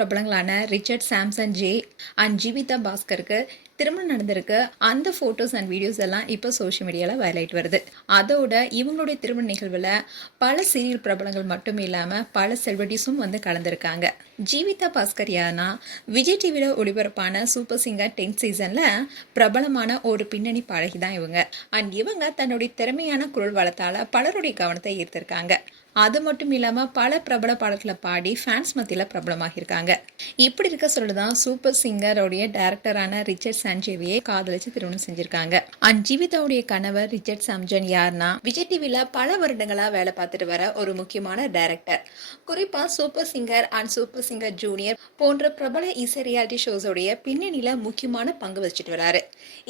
பிரபலங்களான Richard Samson J and Jeevitha பாஸ்கருக்கு திருமணம் நடந்திருக்கு. அந்த போட்டோஸ் அண்ட் வீடியோஸ் எல்லாம் இப்போ சோஷியல் மீடியாவில் வைரல் வருது. அதோட இவங்களுடைய திருமண நிகழ்வில் பல சீரியல் பிரபலங்கள் மட்டும் இல்லாமல் பல செலிபிரிட்டிஸும் வந்து கலந்துருக்காங்க. ஜீவிதா பாஸ்கர் யாருன்னா விஜய் டிவியில் ஒளிபரப்பான சூப்பர் சிங்கர் 10th சீசனில் பிரபலமான ஒரு பின்னணி பாடகி தான் இவங்க. அண்ட் இவங்க தன்னுடைய திறமையான குரல் வளத்தால் பலருடைய கவனத்தை ஈர்த்திருக்காங்க. அது மட்டும் இல்லாமல் பல பிரபல பாடல்களை பாடி ஃபேன்ஸ் மத்தியில் பிரபலமாகியிருக்காங்க. இப்படி இருக்க சொல்லிதான் சூப்பர் சிங்கருடைய டைரக்டரான ரிச்சர்ட் சாம்ஜேவியை காதலிச்சு திருமணம் செஞ்சிருக்காங்க. அண்ட் ஜீவிதாவுடைய கணவர் ரிச்சர்ட் சாம்ஜன் யாருன்னா விஜய் டிவில பல வருடங்களா வேலை பார்த்துட்டு வர ஒரு முக்கியமான டைரக்டர். குறிப்பா super singer and super singer junior போன்ற பிரபல இசை ரியாலிட்டி ஷோஸோடைய பின்னணியில முக்கியமான பங்கு வச்சுட்டு வராரு.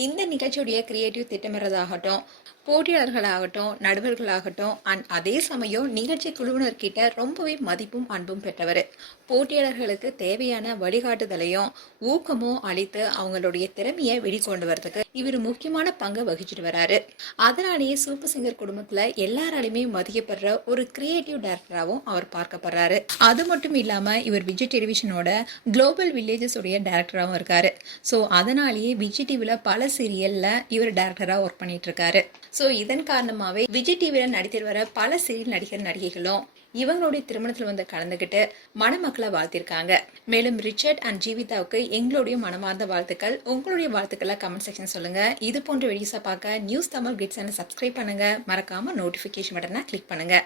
இந்த நிகழ்ச்சியுடைய கிரியேட்டிவ் திட்டமிடுறதாகட்டும், போட்டியாளர்களாகட்டும், நடுவர்களாகட்டும் அண்ட் அதே சமயம் நிகழ்ச்சி குழுவினர்கிட்ட ரொம்பவே மதிப்பும் அன்பும் பெற்றவர். போட்டியாளர்களுக்கு தேவையான வழிகாட்டுதலையும் ஊக்கமும் அளித்து அவங்களுடைய திறமையை வெளிக்கொண்டு வரதுக்கு இவர் முக்கியமான பங்கு வகிச்சுட்டு வராரு. அதனாலேயே சூப்பர் சிங்கர் குடும்பத்துல எல்லாராலையுமே மதிக்கப்படுற ஒரு கிரியேட்டிவ் டைரக்டராகவும் அவர் பார்க்கப்படுறாரு. அது மட்டும் இல்லாம இவர் விஜய் டெலிவிஷனோட குளோபல் வில்லேஜஸ் உடைய டைரக்டராகவும் இருக்காரு. ஸோ அதனாலேயே விஜய் டிவில பல சீரியல்ல இவர் டைரக்டரா ஒர்க் பண்ணிட்டு இருக்காரு. ஸோ இதன் காரணமாகவே விஜய் டிவியில் நடித்து வர பல சீரியல் நடிகர் நடிகைகளும் இவங்களுடைய திருமணத்தில் வந்து கலந்துக்கிட்டு மணமக்களை வாழ்த்திருக்காங்க. மேலும் ரிச்சர்ட் அண்ட் ஜீவிதாவுக்கு எங்களுடைய மனமார்ந்த வாழ்த்துக்கள். உங்களுடைய வாழ்த்துக்களை கமெண்ட் செக்ஷன் சொல்லுங்க. இது போன்ற வீடியோஸை பார்க்க news Tamil kids channel subscribe பண்ணுங்க. மறக்காம நோட்டிஃபிகேஷன் பட்டனை கிளிக் பண்ணுங்க.